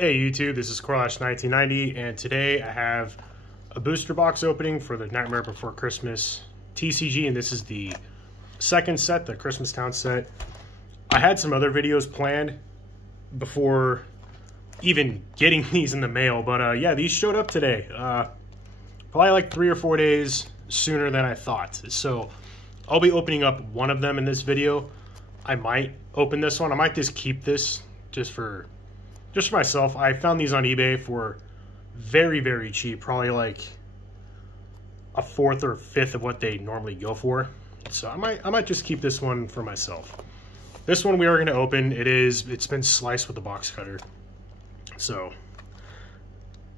Hey YouTube, this is Corlash1990, and today I have a booster box opening for the Nightmare Before Christmas TCG, and this is the second set, the Christmas Town set. I had some other videos planned before even getting these in the mail, but yeah, these showed up today. Probably like 3 or 4 days sooner than I thought. So I'll be opening up one of them in this video. I might open this one. I might just keep this just for myself. I found these on eBay for very, very cheap, probably like a fourth or fifth of what they normally go for. So I might just keep this one for myself. This one we are going to open. It's been sliced with a box cutter, so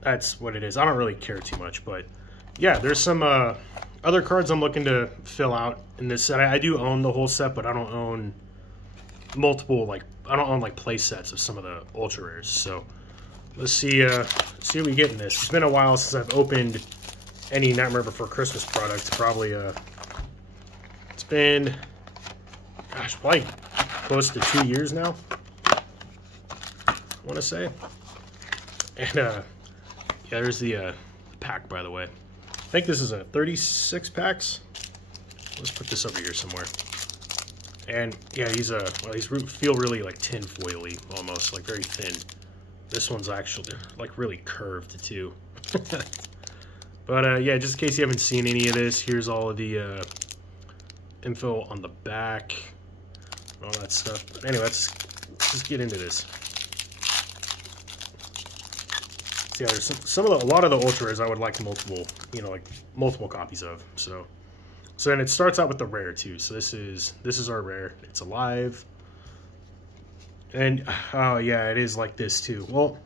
that's what it is. I don't really care too much, but yeah, there's some other cards I'm looking to fill out in this set. I do own the whole set, but I don't own multiple, I don't own like play sets of some of the ultra rares. So let's see what we get in this. It's been a while since I've opened any Nightmare Before Christmas product. Probably it's been, gosh, probably close to 2 years now, I want to say. And yeah, there's the pack, by the way. I think this is a 36 packs. Let's put this over here somewhere. And yeah, these feel really like tin foily, almost like very thin. This one's actually like really curved too. But yeah, just in case you haven't seen any of this, here's all of the info on the back, all that stuff. But anyway, let's just get into this. So yeah, there's a lot of the ultra rares I would like multiple, multiple copies of. So then it starts out with the rare too. So this is our rare. It's alive. And oh yeah, it is like this too. Well,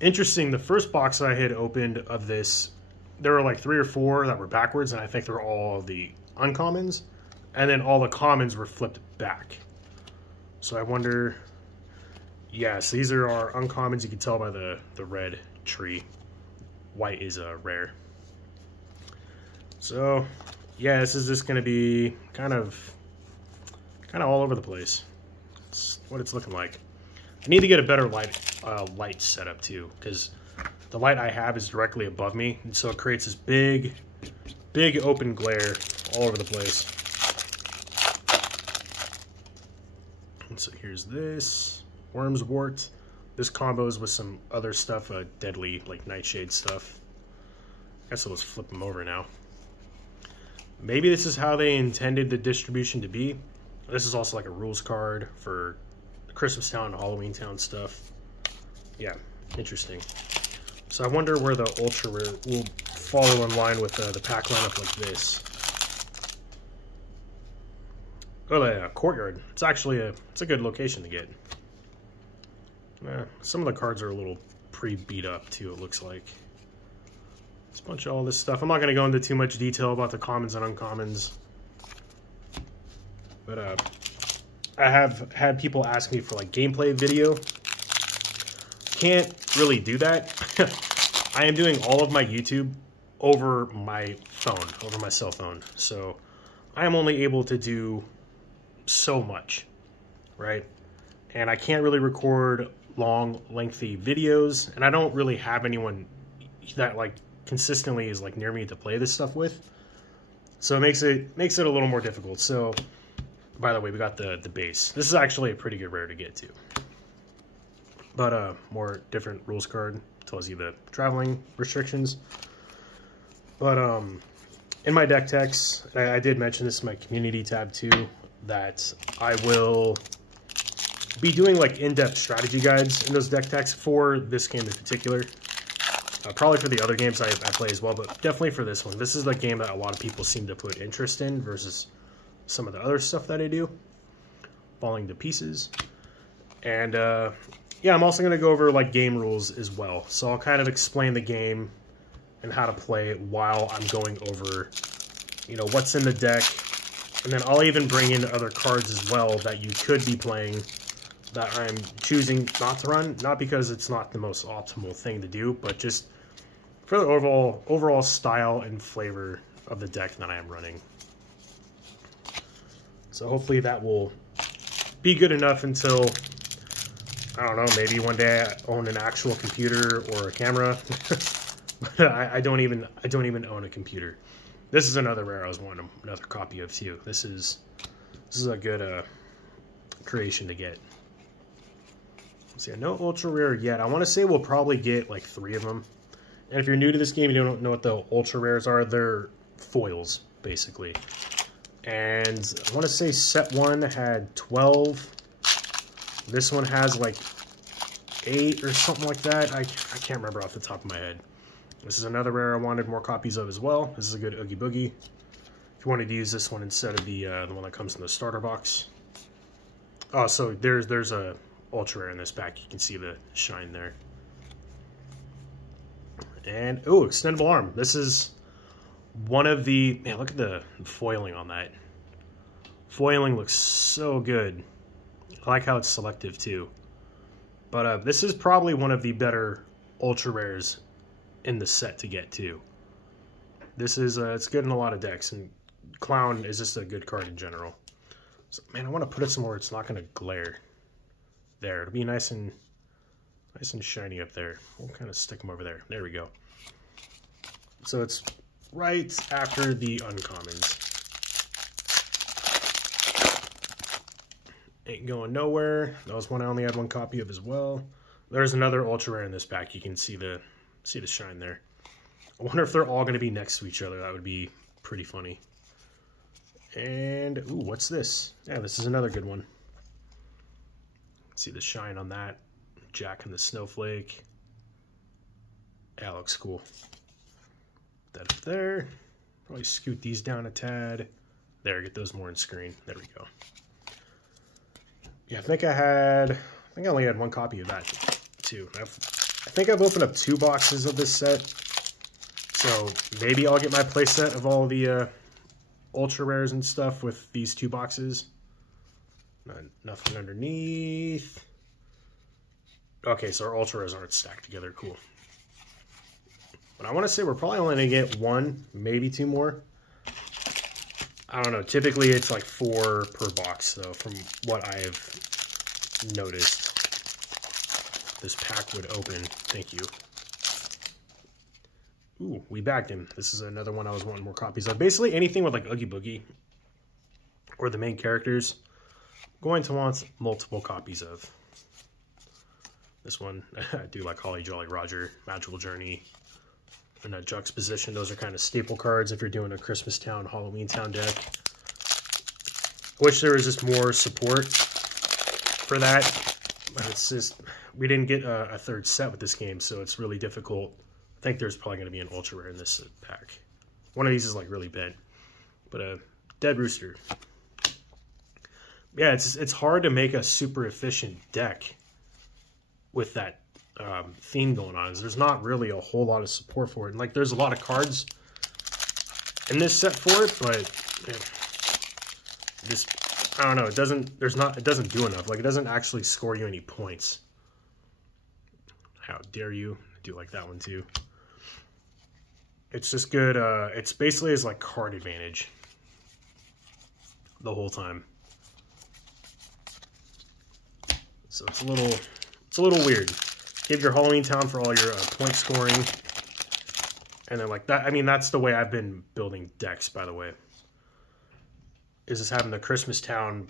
interesting. The first box I had opened of this, there were like 3 or 4 that were backwards, and I think they're all the uncommons. And then all the commons were flipped back. So I wonder, yes, these are our uncommons. You can tell by the red tree. White is a rare. So yeah, this is just going to be kind of all over the place. That's what it's looking like. I need to get a better light setup too, because the light I have is directly above me, and so it creates this big open glare all over the place. And so here's this Worm's Wart. This combos with some other stuff, deadly like Nightshade stuff. I guess I'll just flip them over now. Maybe this is how they intended the distribution to be. This is also like a rules card for Christmas Town and Halloween Town stuff. Yeah, interesting. So I wonder where the ultra rare will follow in line with the pack lineup like this. Oh yeah, Courtyard. It's actually it's a good location to get. Some of the cards are a little pre-beat up too, it looks like. It's a bunch of all this stuff. I'm not going to go into too much detail about the commons and uncommons. But I have had people ask me for like gameplay video. Can't really do that. I am doing all of my YouTube over my phone, over my cell phone. So I am only able to do so much, right? And I can't really record long, lengthy videos. And I don't really have anyone that like consistently is like near me to play this stuff with, so it makes it a little more difficult. So by the way, we got the base. This is actually a pretty good rare to get to, but more different rules card, tells you the traveling restrictions. But in my deck text, I did mention this in my community tab too, that I will be doing like in-depth strategy guides in those deck texts for this game in particular. Probably for the other games I play as well, but definitely for this one. This is the game that a lot of people seem to put interest in versus some of the other stuff that I do. Falling to pieces. And yeah, I'm also going to go over like game rules as well. So I'll kind of explain the game and how to play it while I'm going over, what's in the deck. And then I'll even bring in other cards as well that you could be playing that I'm choosing not to run, not because it's not the most optimal thing to do, but just for the overall style and flavor of the deck that I am running. So hopefully that will be good enough until I don't know, maybe one day I own an actual computer or a camera. But I don't even own a computer. This is another rare I was wanting another copy of too. This is a good creation to get. Let's see, no ultra rare yet. I want to say we'll probably get like 3 of them. And if you're new to this game, you don't know what the ultra rares are. They're foils basically. And I want to say set 1 had 12. This one has like 8 or something like that. I can't remember off the top of my head. This is another rare I wanted more copies of as well. This is a good Oogie Boogie. If you wanted to use this one instead of the one that comes in the starter box. Oh, so there's a ultra rare in this pack. You can see the shine there. And oh, extendable arm. This is one of the, man, look at the foiling on that. Foiling looks so good. I like how it's selective too. But this is probably one of the better ultra rares in the set to get too. This is it's good in a lot of decks, and Clown is just a good card in general. So, man, I want to put it somewhere it's not going to glare. There, it'll be nice and shiny up there. We'll kind of stick them over there. There we go. So it's right after the uncommons. Ain't going nowhere. That was one I only had 1 copy of as well. There's another ultra rare in this pack. You can see the shine there. I wonder if they're all going to be next to each other. That would be pretty funny. And ooh, what's this? Yeah, this is another good one. See the shine on that. Jack and the Snowflake. Yeah, looks cool. That up there. Probably scoot these down a tad. There, get those more in screen. There we go. Yeah, I think I only had 1 copy of that too. I think I've opened up 2 boxes of this set. So maybe I'll get my playset of all the ultra rares and stuff with these 2 boxes. Nothing underneath. Okay, so our ultra rares aren't stacked together. Cool. But I want to say we're probably only going to get 1, maybe 2 more. I don't know. Typically, it's like 4 per box, though, from what I've noticed. This pack would open. Thank you. Ooh, we bagged him. This is another one I was wanting more copies of. Basically, anything with like Oogie Boogie or the main characters, I'm going to want multiple copies of. This one, I do like Holly Jolly Roger, Magical Journey, and that Juxtaposition. Those are kind of staple cards if you're doing a Christmas Town, Halloween Town deck. I wish there was just more support for that. But it's just, we didn't get a 3rd set with this game, so it's really difficult. I think there's probably going to be an ultra rare in this pack. One of these is like really bent. But a Dead Rooster. Yeah, it's hard to make a super efficient deck with that theme going on. There's not really a whole lot of support for it. And like, there's a lot of cards in this set for it, but just, I don't know. It doesn't do enough. Like, it doesn't actually score you any points. How dare you? I do like that one too. It's just good. It's basically is like card advantage the whole time. So it's a little weird. Give your Halloween Town for all your point scoring, and then like that. I mean, that's the way I've been building decks, by the way. Is just having the Christmas Town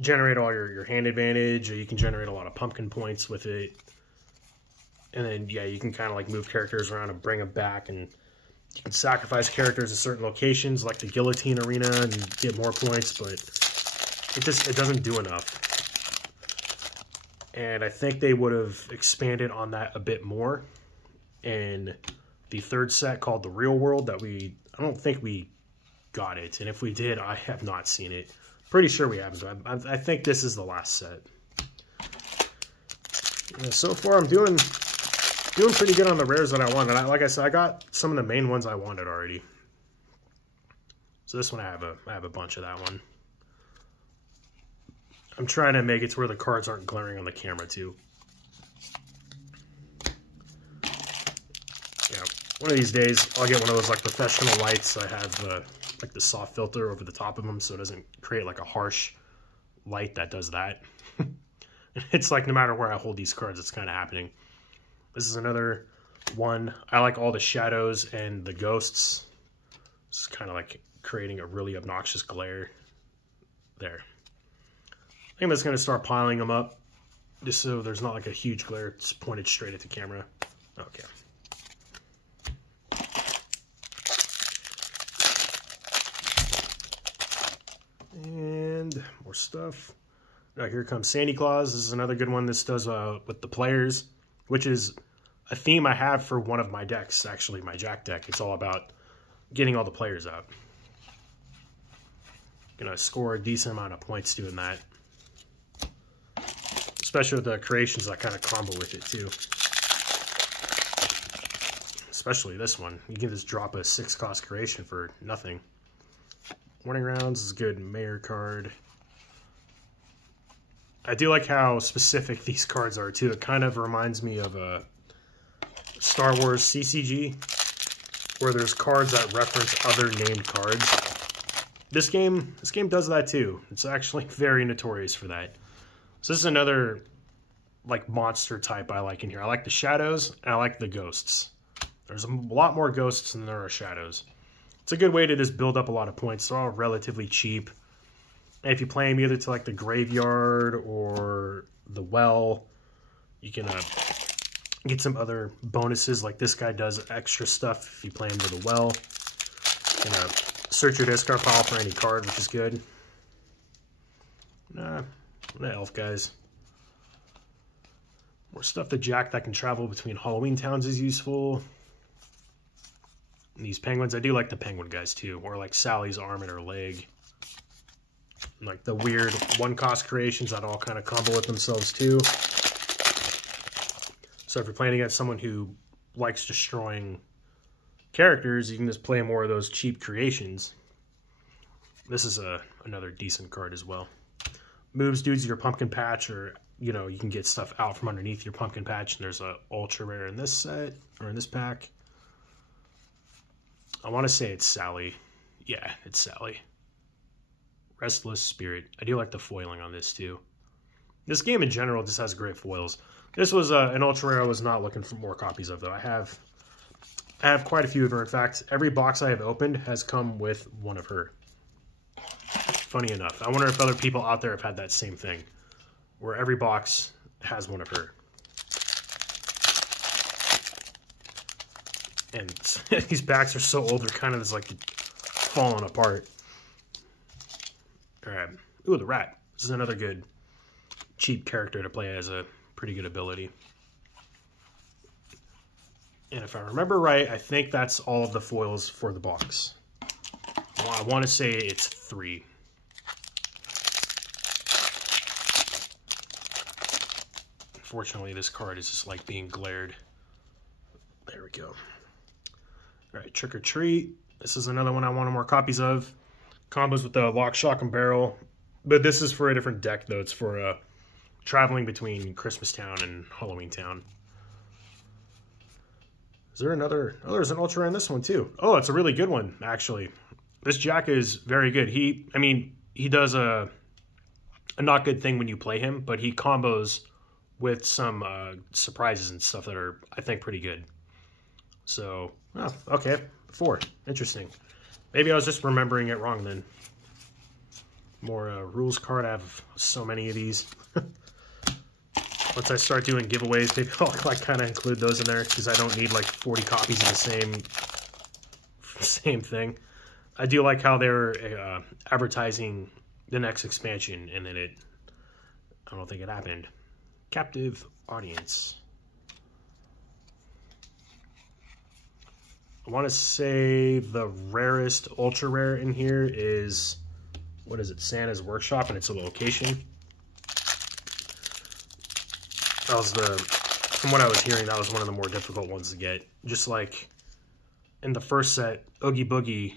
generate all your hand advantage, or you can generate a lot of pumpkin points with it. And then, yeah, you can kind of like move characters around and bring them back, and you can sacrifice characters at certain locations, like the Guillotine Arena, and get more points, but it doesn't do enough. And I think they would have expanded on that a bit more in the 3rd set called The Real World that I don't think we got it. And if we did, I have not seen it. Pretty sure we haven't. I think this is the last set. So far, I'm doing pretty good on the rares that I wanted. Like I said, I got some of the main ones I wanted already. So this one, I have a bunch of that one. I'm trying to make it to where the cards aren't glaring on the camera too. Yeah, one of these days I'll get one of those like professional lights. I have like the soft filter over the top of them, so it doesn't create like a harsh light that does that. It's like no matter where I hold these cards, it's kind of happening. This is another one. I like all the shadows and the ghosts. It's kind of like creating a really obnoxious glare there. I think I'm just going to start piling them up just so there's not like a huge glare. It's pointed straight at the camera. Okay. And more stuff. Right, here comes Santa Claus. This is another good one. This does with the players, which is a theme I have for one of my decks, actually, my Jack deck. It's all about getting all the players out. Gonna score a decent amount of points doing that. Especially with the creations that kind of combo with it too. Especially this one. You can just drop a 6-cost creation for nothing. Warning Rounds is a good mayor card. I do like how specific these cards are too. It kind of reminds me of a Star Wars CCG, where there's cards that reference other named cards. This game does that too. It's actually very notorious for that. So this is another like monster type I like in here. I like the shadows and I like the ghosts. There's a lot more ghosts than there are shadows. It's a good way to just build up a lot of points. They're all relatively cheap. And if you play them either to like the graveyard or the well, you can get some other bonuses. Like this guy does extra stuff if you play him to the well. You can search your discard pile for any card, which is good. Nah, the elf guys. More stuff to Jack that can travel between Halloween towns is useful. And these penguins, I do like the penguin guys too, or like Sally's arm and her leg. And like the weird 1-cost creations that all kind of combo with themselves too. So if you're playing against someone who likes destroying characters, you can just play more of those cheap creations. This is another decent card as well. Moves dudes your pumpkin patch, or you know, you can get stuff out from underneath your pumpkin patch. And there's a ultra rare in this set, or in this pack. I want to say it's Sally. Yeah, it's Sally. Restless Spirit. I do like the foiling on this too. This game in general just has great foils. This was an ultra rare I was not looking for more copies of though. I have quite a few of her. In fact, every box I have opened has come with one of her. Funny enough. I wonder if other people out there have had that same thing, where every box has one of her. And these packs are so old, they're kind of just like falling apart. Alright. Ooh, the rat. This is another good cheap character to play as a pretty good ability. And if I remember right, I think that's all of the foils for the box. Well, I want to say it's 3. Unfortunately, this card is just like being glared. There we go. Alright, Trick or Treat. This is another one I wanted more copies of. Combos with the Lock, Shock, and Barrel. But this is for a different deck, though. It's for traveling between Christmas Town and Halloween Town. Is there another? Oh, there's an ultra in this one, too. Oh, it's a really good one, actually. This Jack is very good. He does a not good thing when you play him, but he combos with some surprises and stuff that are, I think, pretty good. So, oh, okay, 4. Interesting. Maybe I was just remembering it wrong then. More rules card. I have so many of these. Once I start doing giveaways, maybe I'll like kind of include those in there because I don't need like 40 copies of the same thing. I do like how they're advertising the next expansion, and then I don't think it happened. Captive Audience. I want to say the rarest ultra rare in here is, what is it, Santa's Workshop, and it's a location. That was from what I was hearing, that was one of the more difficult ones to get. Just like in the first set, Oogie Boogie,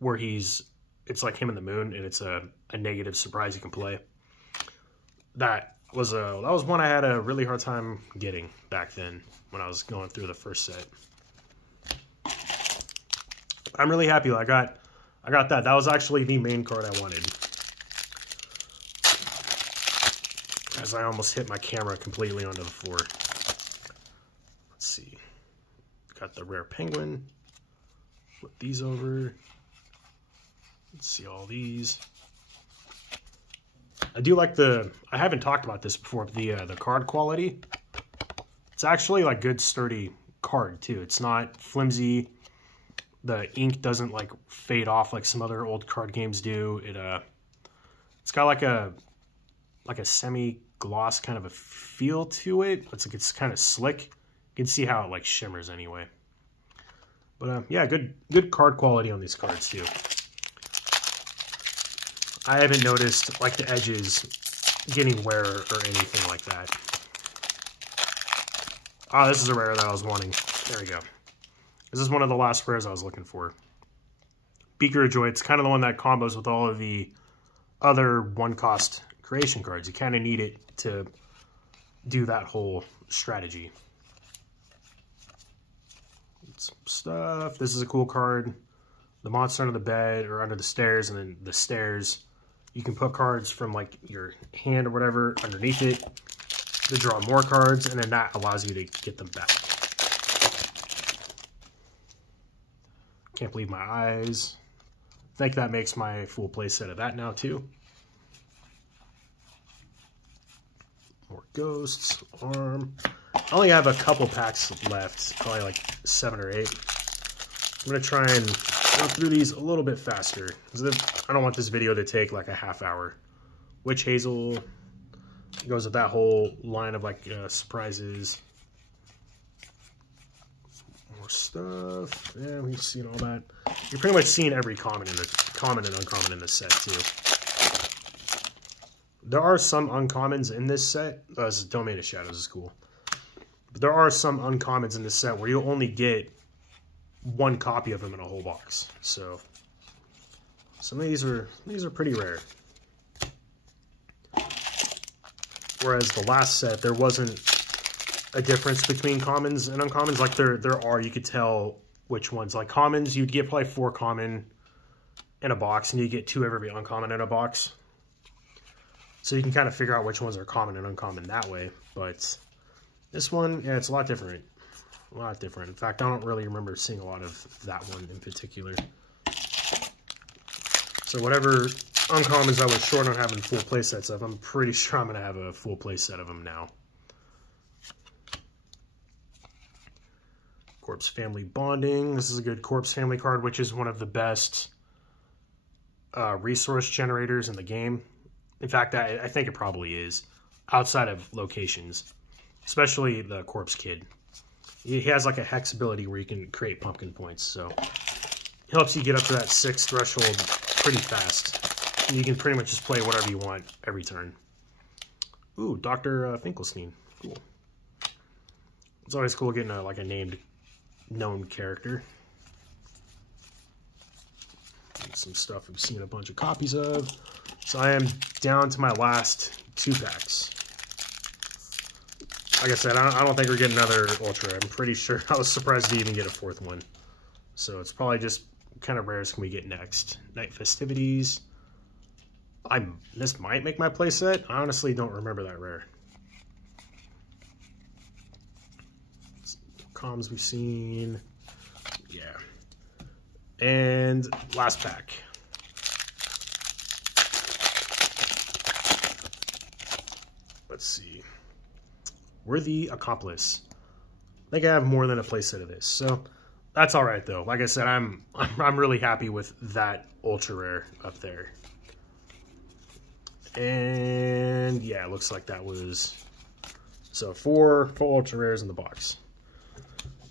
where it's like him and the moon, and it's a negative surprise you can play. That was one I had a really hard time getting back then when I was going through the first set. I'm really happy I got that. That was actually the main card I wanted. As I almost hit my camera completely onto the floor. Let's see. Got the rare penguin. Flip these over. Let's see all these. I do like the, I haven't talked about this before, but the card quality. It's actually like good sturdy card too. It's not flimsy. The ink doesn't like fade off like some other old card games do. It's got like a semi-gloss kind of a feel to it. It's kind of slick. You can see how it like shimmers anyway. But yeah, good card quality on these cards too. I haven't noticed like the edges getting wear or anything like that. Ah, this is a rare that I was wanting. There we go. This is one of the last rares I was looking for. Beaker of Joy. It's kind of the one that combos with all of the other one-cost creation cards. You kind of need it to do that whole strategy. Some stuff. This is a cool card. The monster under the bed or under the stairs, and then the stairs. You can put cards from like your hand or whatever underneath it to draw more cards, and then that allows you to get them back. Can't believe my eyes. I think that makes my full play set of that now too. More ghosts, arm. I only have a couple packs left, probably like 7 or 8. I'm gonna try and go through these a little bit faster, because I don't want this video to take like a half hour. Witch Hazel goes with that whole line of like surprises. More stuff. Yeah, we've seen all that. You're pretty much seeing every common and uncommon in this set too. There are some uncommons in this set. This is Domain of Shadows is cool. But there are some uncommons in this set where you'll only get one copy of them in a whole box. So some of these are pretty rare. Whereas the last set, there wasn't a difference between commons and uncommons. Like there are, you could tell which ones. Like commons, you'd get probably 4 common in a box, and you get 2 of every uncommon in a box. So you can kind of figure out which ones are common and uncommon that way. But this one, yeah, it's a lot different. A lot different. In fact, I don't really remember seeing a lot of that one in particular. So whatever uncommons I was short on having full play sets of, I'm pretty sure I'm going to have a full play set of them now. Corpse Family Bonding. This is a good Corpse Family card, which is one of the best resource generators in the game. In fact, I think it probably is, outside of locations, especially the Corpse Kid. He has like a hex ability where you can create pumpkin points, so it helps you get up to that 6 threshold pretty fast. And you can pretty much just play whatever you want every turn. Ooh, Dr. Finkelstein. Cool. It's always cool getting like a named known character. Some stuff I've seen a bunch of copies of. So I am down to my last 2 packs. Like I said, I don't think we're getting another Ultra. I'm pretty sure. I was surprised to even get a 4th one. So it's probably just kind of rares can we get next. Night Festivities. This might make my playset. I honestly don't remember that rare. Comms we've seen. Yeah. And last pack. Let's see. Worthy Accomplice. I think I have more than a playset of this, so that's all right though. Like I said, I'm really happy with that ultra rare up there. And yeah, it looks like that was so 4 full ultra rares in the box.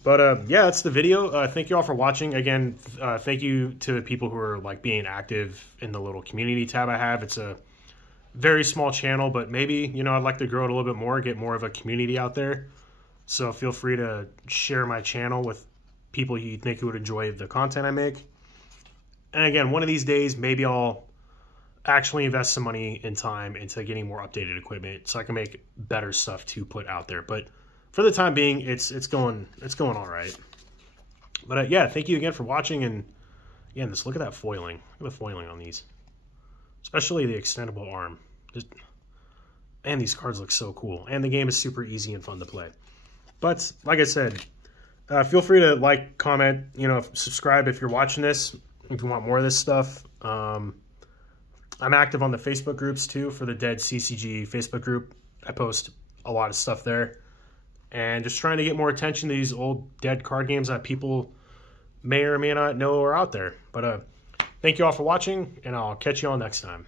But yeah, that's the video. Thank you all for watching. Again, thank you to the people who are like being active in the little community tab I have. It's a very small channel, but maybe, you know, I'd like to grow it a little bit more, get more of a community out there. So feel free to share my channel with people you think would enjoy the content I make. And again, one of these days, maybe I'll actually invest some money and time into getting more updated equipment so I can make better stuff to put out there. But for the time being, it's going all right. But yeah, thank you again for watching. And again, just look at that foiling. Look at the foiling on these, especially the extendable arm. man, these cards look so cool. And the game is super easy and fun to play. But like I said, feel free to like, comment, subscribe if you're watching this, if you want more of this stuff. I'm active on the Facebook groups too for the Dead CCG Facebook group. I post a lot of stuff there. And just trying to get more attention to these old Dead card games that people may or may not know are out there. But thank you all for watching, and I'll catch you all next time.